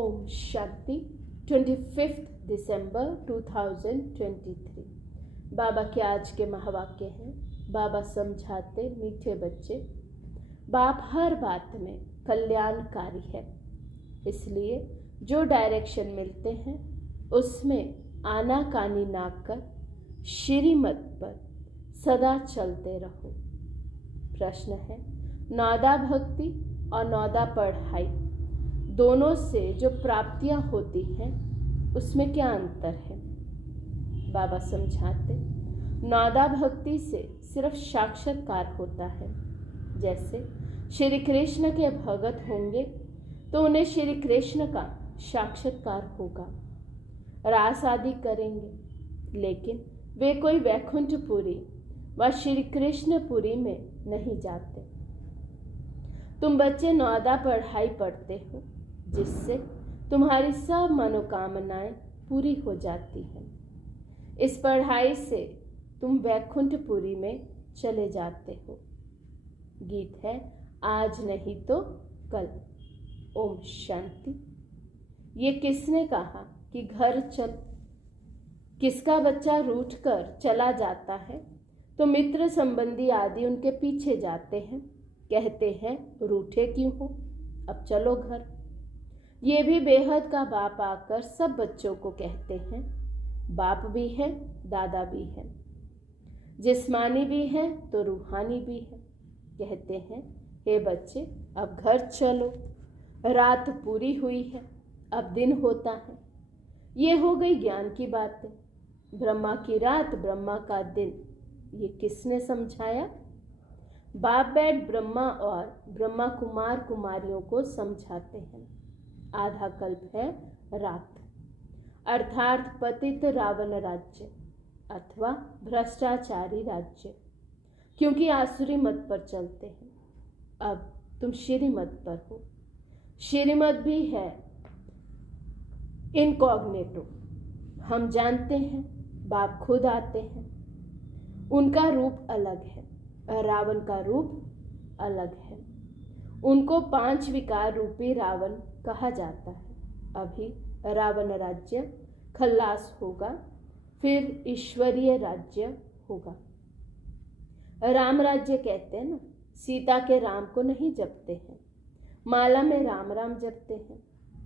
ओम शांति। 25 दिसंबर 2023। बाबा के आज के महावाक्य हैं। बाबा समझाते मीठे बच्चे, बाप हर बात में कल्याणकारी है, इसलिए जो डायरेक्शन मिलते हैं उसमें आनाकानी ना कर श्रीमत पर सदा चलते रहो। प्रश्न है, नौदा भक्ति और नौदा पढ़ाई दोनों से जो प्राप्तियां होती हैं उसमें क्या अंतर है? बाबा समझाते, नौदा भक्ति से सिर्फ साक्षात्कार होता है। जैसे श्री कृष्ण के भगत होंगे तो उन्हें श्री कृष्ण का साक्षात्कार होगा, रास आदि करेंगे, लेकिन वे कोई वैकुंठपुरी व श्री कृष्णपुरी में नहीं जाते। तुम बच्चे नौदा पढ़ाई पढ़ते हो, जिससे तुम्हारी सब मनोकामनाएं पूरी हो जाती हैं। इस पढ़ाई से तुम वैकुंठपुरी में चले जाते हो। गीत है, आज नहीं तो कल। ओम शांति। ये किसने कहा कि घर चल? किसका बच्चा रूठकर चला जाता है तो मित्र संबंधी आदि उनके पीछे जाते हैं, कहते हैं रूठे क्यों हो, अब चलो घर। ये भी बेहद का बाप आकर सब बच्चों को कहते हैं, बाप भी है दादा भी है, जिस्मानी भी है तो रूहानी भी है। कहते हैं, हे बच्चे अब घर चलो, रात पूरी हुई है, अब दिन होता है। ये हो गई ज्ञान की बातें। ब्रह्मा की रात ब्रह्मा का दिन, ये किसने समझाया? बाप बैठ ब्रह्मा और ब्रह्मा कुमार कुमारियों को समझाते हैं। आधा कल्प है रात, अर्थात पतित रावण राज्य अथवा भ्रष्टाचारी राज्य, क्योंकि आसुरी मत पर चलते हैं। अब तुम श्रीमत पर हो। श्रीमत भी है इनकॉग्निटो, हम जानते हैं, बाप खुद आते हैं। उनका रूप अलग है, रावण का रूप अलग है। उनको 5 विकार रूपी रावण कहा जाता है। अभी रावण राज्य खल्लास होगा, फिर ईश्वरीय राज्य होगा। राम राज्य कहते हैं ना, सीता के राम को नहीं जपते हैं, माला में राम राम जपते हैं।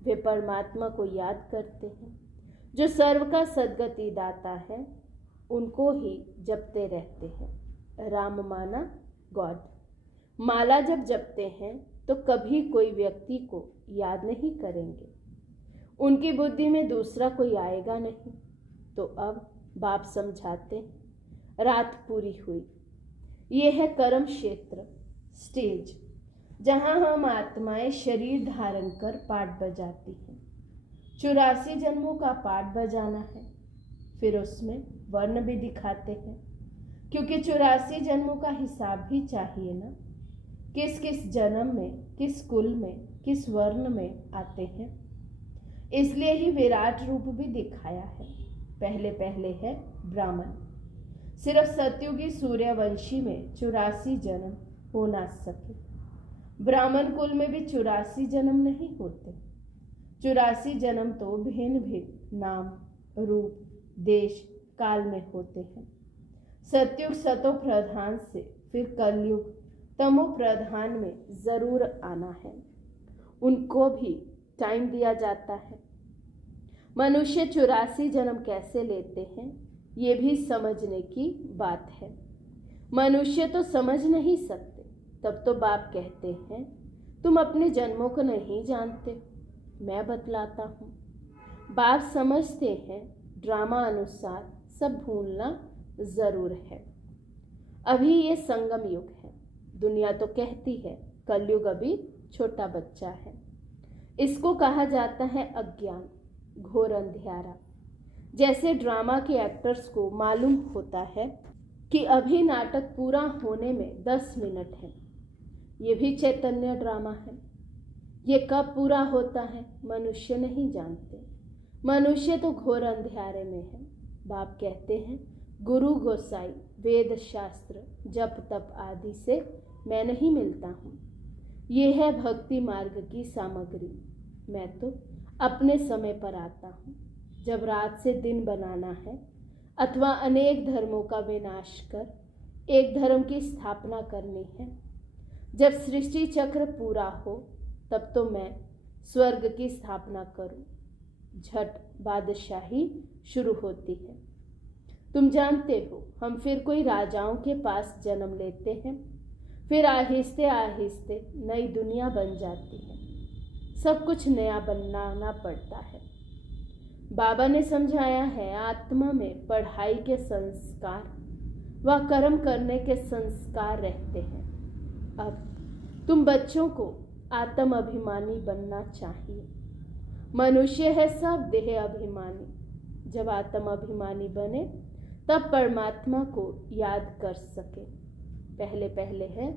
वे परमात्मा को याद करते हैं, जो सर्व का सद्गति दाता है, उनको ही जपते रहते हैं। राम माना गॉड। माला जब जपते हैं तो कभी कोई व्यक्ति को याद नहीं करेंगे, उनकी बुद्धि में दूसरा कोई आएगा नहीं। तो अब बाप समझाते हैं, रात पूरी हुई। ये है कर्म क्षेत्र, स्टेज, जहाँ हम आत्माएं शरीर धारण कर पाठ बजाती हैं। 84 जन्मों का पाठ बजाना है, फिर उसमें वर्ण भी दिखाते हैं, क्योंकि 84 जन्मों का हिसाब भी चाहिए ना। किस किस जन्म में, किस कुल में, किस वर्ण में आते हैं, इसलिए ही विराट रूप भी दिखाया है। पहले पहले है ब्राह्मण। सिर्फ सतयुगी सूर्यवंशी में 84 जन्म हो ना सके। ब्राह्मण कुल में भी 84 जन्म नहीं होते। 84 जन्म तो भिन्न भिन्न नाम, रूप, देश, काल में होते हैं। सतयुग सतो प्रधान से फिर कलयुग तमो प्रधान में जरूर आना है, उनको भी टाइम दिया जाता है। मनुष्य 84 जन्म कैसे लेते हैं, ये भी समझने की बात है। मनुष्य तो समझ नहीं सकते, तब तो बाप कहते हैं, तुम अपने जन्मों को नहीं जानते, मैं बतलाता हूँ। बाप समझते हैं, ड्रामा अनुसार सब भूलना जरूर है। अभी ये संगम युग है। दुनिया तो कहती है कलयुग अभी छोटा बच्चा है। इसको कहा जाता है अज्ञान, घोर अंधियारा। जैसे ड्रामा के एक्टर्स को मालूम होता है कि अभी नाटक पूरा होने में 10 मिनट है। ये भी चैतन्य ड्रामा है। ये कब पूरा होता है मनुष्य नहीं जानते। मनुष्य तो घोर अंधियारे में है। बाप कहते हैं, गुरु गोसाई वेद शास्त्र जप तप आदि से मैं नहीं मिलता हूँ। ये है भक्ति मार्ग की सामग्री। मैं तो अपने समय पर आता हूँ। जब रात से दिन बनाना है अथवा अनेक धर्मों का विनाश कर एक धर्म की स्थापना करनी है, जब सृष्टि चक्र पूरा हो तब तो मैं स्वर्ग की स्थापना करूं। झट बादशाही शुरू होती है। तुम जानते हो, हम फिर कोई राजाओं के पास जन्म लेते हैं, फिर आहिस्ते आहिस्ते नई दुनिया बन जाती है। सब कुछ नया बनाना पड़ता है। बाबा ने समझाया है, आत्मा में पढ़ाई के संस्कार व कर्म करने के संस्कार रहते हैं। अब तुम बच्चों को आत्म अभिमानी बनना चाहिए। मनुष्य है सब देह अभिमानी। जब आत्म अभिमानी बने तब परमात्मा को याद कर सके। पहले पहले है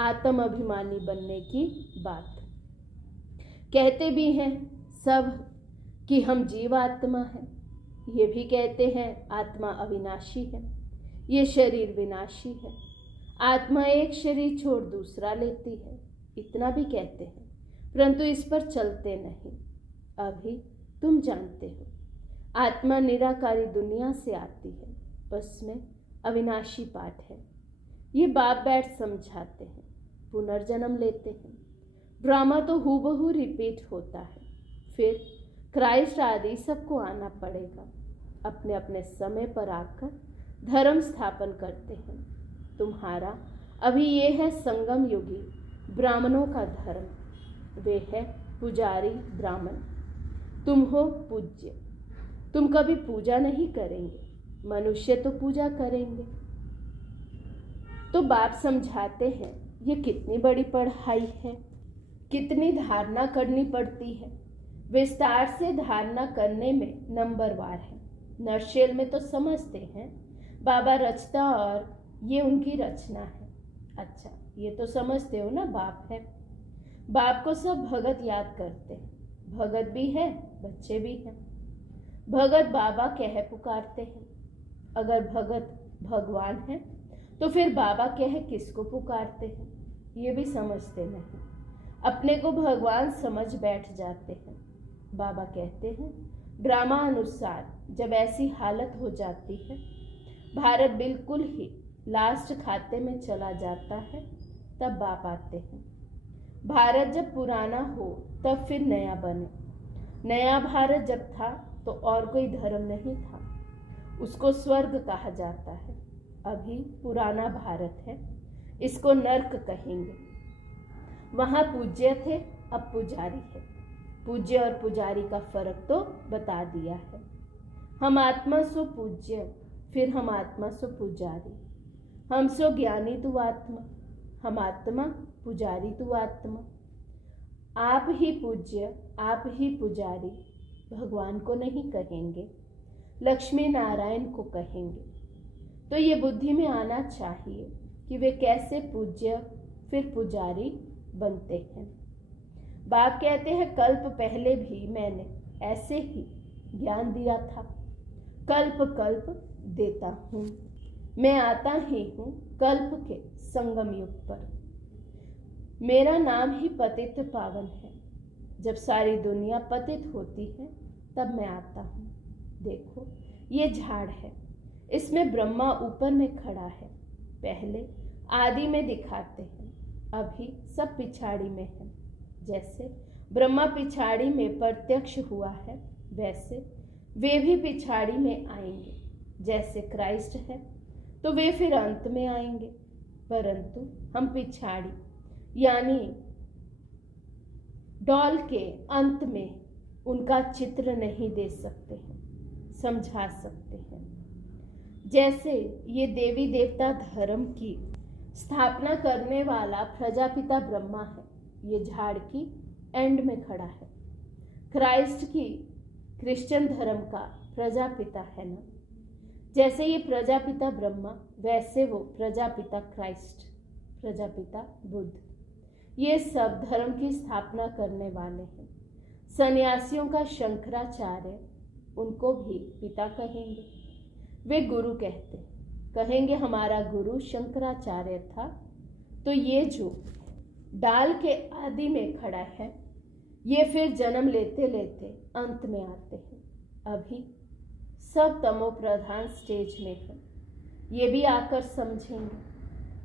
आत्म अभिमानी बनने की बात। कहते भी हैं सब कि हम जीवात्मा हैं। ये भी कहते हैं आत्मा अविनाशी है, ये शरीर विनाशी है। आत्मा एक शरीर छोड़ दूसरा लेती है, इतना भी कहते हैं, परंतु इस पर चलते नहीं। अभी तुम जानते हो, आत्मा निराकारी दुनिया से आती है, बस में अविनाशी पाठ है। ये बाप बैठ समझाते हैं। पुनर्जन्म लेते हैं। ड्रामा तो हूबहू रिपीट होता है। फिर क्राइस्ट आदि सबको आना पड़ेगा। अपने अपने समय पर आकर धर्म स्थापन करते हैं। तुम्हारा अभी ये है संगम युगी ब्राह्मणों का धर्म। वे है पुजारी ब्राह्मण। तुम हो पूज्य। तुम कभी पूजा नहीं करेंगे, मनुष्य तो पूजा करेंगे। तो बाप समझाते हैं, ये कितनी बड़ी पढ़ाई है, कितनी धारणा करनी पड़ती है। विस्तार से धारणा करने में नंबरवार है। नर्शेल में तो समझते हैं बाबा रचता और ये उनकी रचना है। अच्छा, ये तो समझते हो ना, बाप है। बाप को सब भगत याद करते हैं। भगत भी है, बच्चे भी हैं। भगत बाबा कह पुकारते हैं। अगर भगत भगवान है तो फिर बाबा कह किसको पुकारते हैं, ये भी समझते नहीं। अपने को भगवान समझ बैठ जाते हैं। बाबा कहते हैं, ड्रामा अनुसार जब ऐसी हालत हो जाती है, भारत बिल्कुल ही लास्ट खाते में चला जाता है, तब बाप आते हैं। भारत जब पुराना हो तब फिर नया बने। नया भारत जब था तो और कोई धर्म नहीं था, उसको स्वर्ग कहा जाता है। अभी पुराना भारत है, इसको नर्क कहेंगे। वहाँ पूज्य थे, अब पुजारी है। पूज्य और पुजारी का फर्क तो बता दिया है। हम आत्मा सो पूज्य, फिर हम आत्मा सो पुजारी। हम सो ज्ञानी तू आत्मा, हम आत्मा पुजारी तू आत्मा। आप ही पूज्य, आप ही पुजारी, भगवान को नहीं कहेंगे, लक्ष्मी नारायण को कहेंगे। तो ये बुद्धि में आना चाहिए कि वे कैसे पूज्य फिर पुजारी बनते हैं। बाप कहते हैं, कल्प पहले भी मैंने ऐसे ही ज्ञान दिया था। कल्प कल्प देता हूँ, मैं आता ही हूँ कल्प के संगम युग पर। मेरा नाम ही पतित पावन है। जब सारी दुनिया पतित होती है तब मैं आता हूँ। देखो, ये झाड़ है, इसमें ब्रह्मा ऊपर में खड़ा है। पहले आदि में दिखाते हैं, अभी सब पिछाड़ी में है। जैसे ब्रह्मा पिछाड़ी में प्रत्यक्ष हुआ है, वैसे वे भी पिछाड़ी में आएंगे। जैसे क्राइस्ट है तो वे फिर अंत में आएंगे, परंतु हम पिछाड़ी यानी डॉल के अंत में उनका चित्र नहीं दे सकते हैं, समझा सकते हैं। जैसे ये देवी देवता धर्म की स्थापना करने वाला प्रजापिता ब्रह्मा है, ये झाड़ की एंड में खड़ा है। क्राइस्ट की क्रिश्चियन धर्म का प्रजापिता है ना। जैसे ये प्रजापिता ब्रह्मा, वैसे वो प्रजापिता क्राइस्ट, प्रजापिता बुद्ध, ये सब धर्म की स्थापना करने वाले हैं। सन्यासियों का शंकराचार्य, उनको भी पिता कहेंगे। वे गुरु कहते हैं, कहेंगे हमारा गुरु शंकराचार्य था। तो ये जो डाल के आदि में खड़ा है, ये फिर जन्म लेते लेते अंत में आते हैं। अभी सब तमो प्रधान स्टेज में है। ये भी आकर समझेंगे,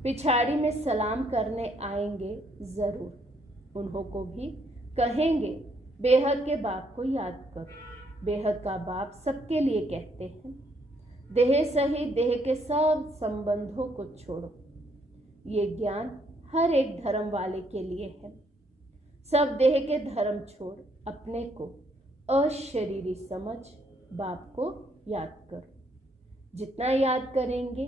पिछाड़ी में सलाम करने आएंगे जरूर। उन्हों को भी कहेंगे बेहद के बाप को याद करो। बेहद का बाप सबके लिए कहते हैं, देह सहित देह के सब संबंधों को छोड़ो। ये ज्ञान हर एक धर्म वाले के लिए है। सब देह के धर्म छोड़ अपने को अशरीरी समझ बाप को याद करो। जितना याद करेंगे,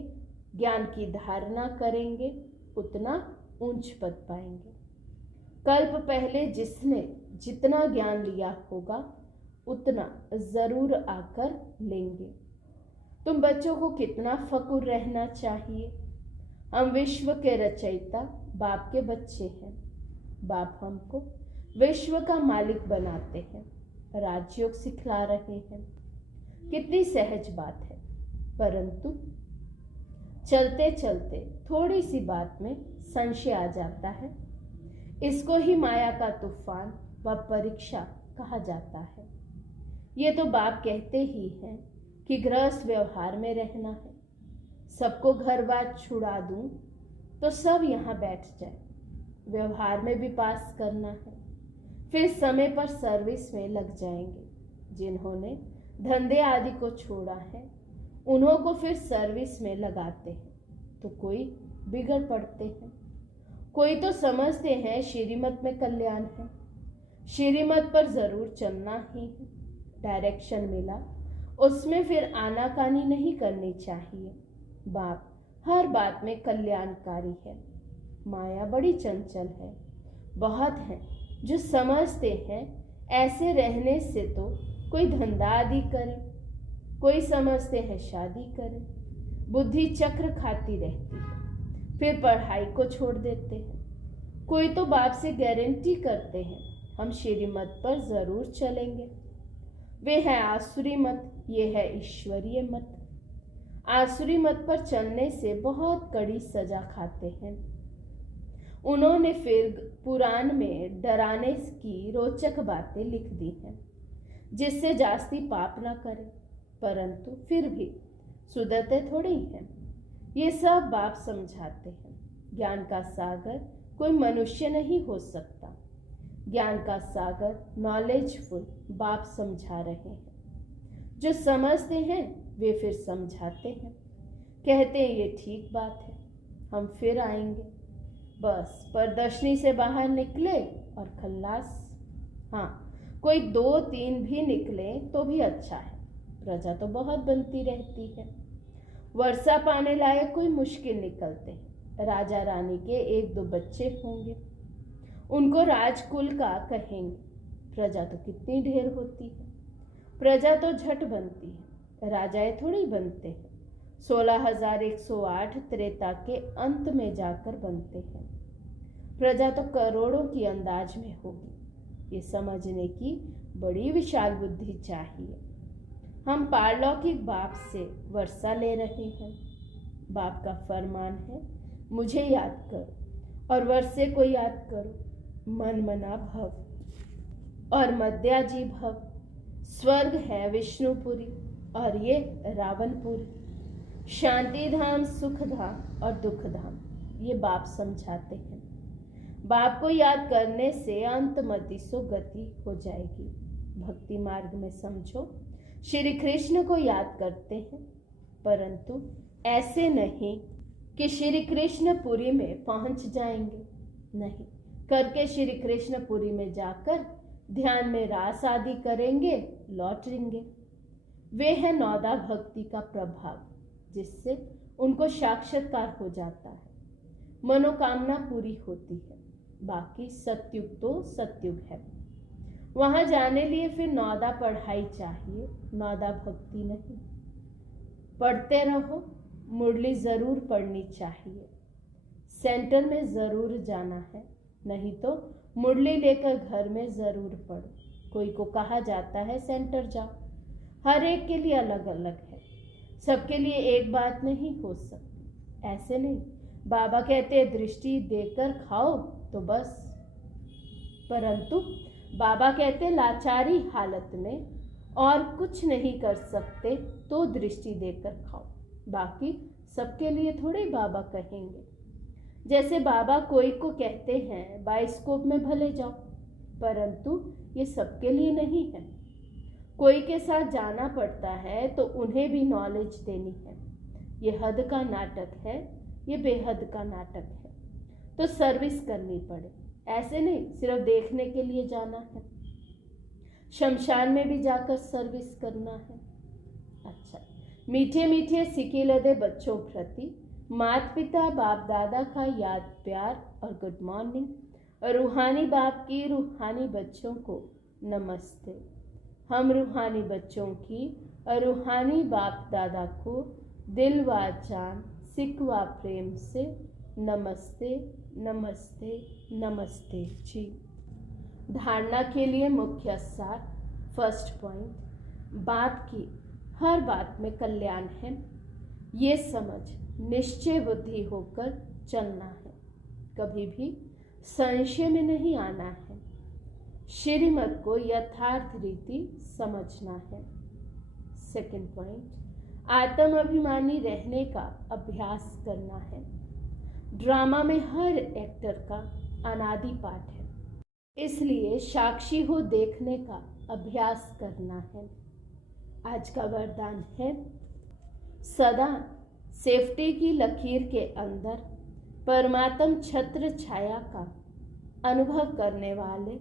ज्ञान की धारणा करेंगे, उतना ऊंच पद पाएंगे। कल्प पहले जिसने जितना ज्ञान लिया होगा उतना जरूर आकर लेंगे। तुम बच्चों को कितना फकुर रहना चाहिए। हम विश्व के रचयिता बाप के बच्चे हैं। बाप हमको विश्व का मालिक बनाते हैं, राजयोग सिखला रहे हैं। कितनी सहज बात है, परंतु चलते चलते थोड़ी सी बात में संशय आ जाता है। इसको ही माया का तूफान व परीक्षा कहा जाता है। ये तो बाप कहते ही हैं कि गृहस्थ व्यवहार में रहना है। सबको घर बार छुड़ा दूं तो सब यहाँ बैठ जाए। व्यवहार में भी पास करना है, फिर समय पर सर्विस में लग जाएंगे। जिन्होंने धंधे आदि को छोड़ा है उन्हों को फिर सर्विस में लगाते हैं तो कोई बिगड़ पड़ते हैं। कोई तो समझते हैं श्रीमत में कल्याण है, श्रीमत पर जरूर चलना ही है। डायरेक्शन मिला उसमें फिर आनाकानी नहीं करनी चाहिए। बाप हर बात में कल्याणकारी है। माया बड़ी चंचल है। बहुत हैं जो समझते हैं ऐसे रहने से तो कोई धंधा आदि करे, कोई समझते हैं शादी करे। बुद्धि चक्र खाती रहती है, फिर पढ़ाई को छोड़ देते हैं। कोई तो बाप से गारंटी करते हैं हम श्रीमत पर जरूर चलेंगे। वे है आसुरी मत, ये है ईश्वरीय मत। आसुरी मत पर चलने से बहुत कड़ी सजा खाते हैं। उन्होंने फिर पुराण में डराने की रोचक बातें लिख दी हैं जिससे जास्ती पाप ना करें, परंतु फिर भी सुधरते थोड़ी हैं। ये सब बाप समझाते हैं। ज्ञान का सागर कोई मनुष्य नहीं हो सकता। ज्ञान का सागर नॉलेजफुल बाप समझा रहे हैं। जो समझते हैं वे फिर समझाते हैं, कहते हैं ये ठीक बात है, हम फिर आएंगे। बस प्रदर्शनी से बाहर निकले और खल्लास। हाँ, कोई 2-3 भी निकले तो भी अच्छा है। प्रजा तो बहुत बनती रहती है। वर्षा पाने लायक कोई मुश्किल निकलते हैं। राजा रानी के 1-2 बच्चे होंगे, उनको राजकुल का कहेंगे। प्रजा तो कितनी ढेर होती है। प्रजा तो झट बनती है, राजाएं थोड़ी बनते हैं। 16,108 त्रेता के अंत में जाकर बनते हैं। प्रजा तो करोड़ों की अंदाज में होगी। ये समझने की बड़ी विशाल बुद्धि चाहिए। हम पारलौकिक बाप से वर्षा ले रहे हैं। बाप का फरमान है मुझे याद करो और वर्षे को याद करो। मन मना भव और मध्याजी भव। स्वर्ग है विष्णुपुरी और ये रावणपुरी। शांति धाम, सुख धाम और दुख धाम, ये बाप समझाते हैं। बाप को याद करने से अंतमति सो गति हो जाएगी। भक्ति मार्ग में समझो श्री कृष्ण को याद करते हैं, परंतु ऐसे नहीं कि श्री कृष्णपुरी में पहुंच जाएंगे। नहीं, करके श्री कृष्णपुरी में जाकर ध्यान में रास आदि करेंगे, लौटेंगे। वे है नौदा भक्ति का प्रभाव जिससे उनको साक्षात्कार हो जाता है, मनोकामना पूरी होती है। बाकी सत्युग तो सत्युग है। वहां जाने लिए फिर नौदा पढ़ाई चाहिए, नौदा भक्ति नहीं। पढ़ते रहो, मुरली जरूर पढ़नी चाहिए। सेंटर में जरूर जाना है, नहीं तो मुरली लेकर घर में जरूर पढ़ो। कोई को कहा जाता है सेंटर जाओ, हर एक के लिए अलग अलग है। सबके लिए एक बात नहीं हो सकती। ऐसे नहीं, बाबा कहते दृष्टि देकर खाओ तो बस, परंतु बाबा कहते लाचारी हालत में और कुछ नहीं कर सकते तो दृष्टि देकर खाओ, बाकी सबके लिए थोड़े बाबा कहेंगे। जैसे बाबा कोई को कहते हैं बाइस्कोप में भले जाओ, परंतु ये सबके लिए नहीं है। कोई के साथ जाना पड़ता है तो उन्हें भी नॉलेज देनी है। ये हद का नाटक है, ये बेहद का नाटक है, तो सर्विस करनी पड़े। ऐसे नहीं सिर्फ देखने के लिए जाना है, शमशान में भी जाकर सर्विस करना है। अच्छा, मीठे मीठे सिके लदे बच्चों प्रति माता पिता बाप दादा का याद प्यार और गुड मॉर्निंग, और रूहानी बाप की रूहानी बच्चों को नमस्ते। हम रूहानी बच्चों की और रूहानी बाप दादा को दिल व जान सिक व प्रेम से नमस्ते नमस्ते नमस्ते जी। धारणा के लिए मुख्य सार। फर्स्ट पॉइंट, बात की हर बात में कल्याण है, ये समझ निश्चय बुद्धि होकर चलना है, कभी भी संशय में नहीं आना है, श्रीमत को यथार्थ रीति समझना है। सेकंड पॉइंट, आत्म अभिमानी रहने का अभ्यास करना है। ड्रामा में हर एक्टर का अनादि पाठ है, इसलिए साक्षी हो देखने का अभ्यास करना है। आज का वरदान है, सदा सेफ्टी की लकीर के अंदर परमात्म छत्र छाया का अनुभव करने वाले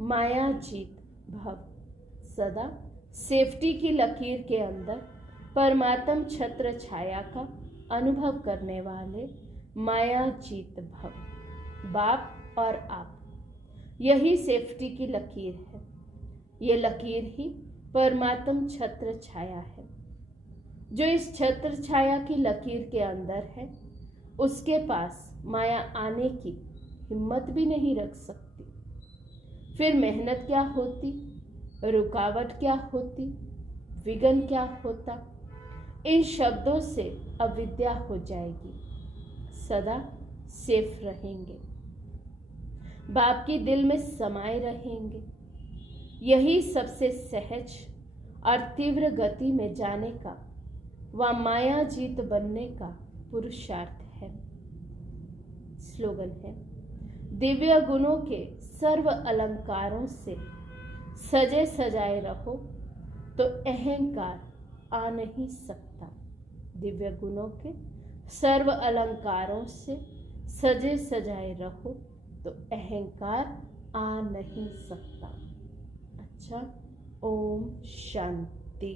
माया जीत भव। सदा सेफ्टी की लकीर के अंदर परमात्म छत्र छाया का अनुभव करने वाले माया जीत भव। बाप और आप, यही सेफ्टी की लकीर है। ये लकीर ही परमात्म छत्र छाया है। जो इस छत्र छाया की लकीर के अंदर है, उसके पास माया आने की हिम्मत भी नहीं रख सकती। फिर मेहनत क्या होती, रुकावट क्या होती, विघ्न क्या होता, इन शब्दों से अविद्या हो जाएगी। सदा सेफ रहेंगे, बाप की दिल में समाये रहेंगे। यही सबसे सहज और तीव्र गति में जाने का व माया जीत बनने का पुरुषार्थ है। स्लोगन है, दिव्य गुणों के सर्व अलंकारों से सजे सजाए रहो तो अहंकार आ नहीं सकता। दिव्य गुणों के सर्व अलंकारों से सजे सजाए रहो तो अहंकार आ नहीं सकता। अच्छा, ओम शांति।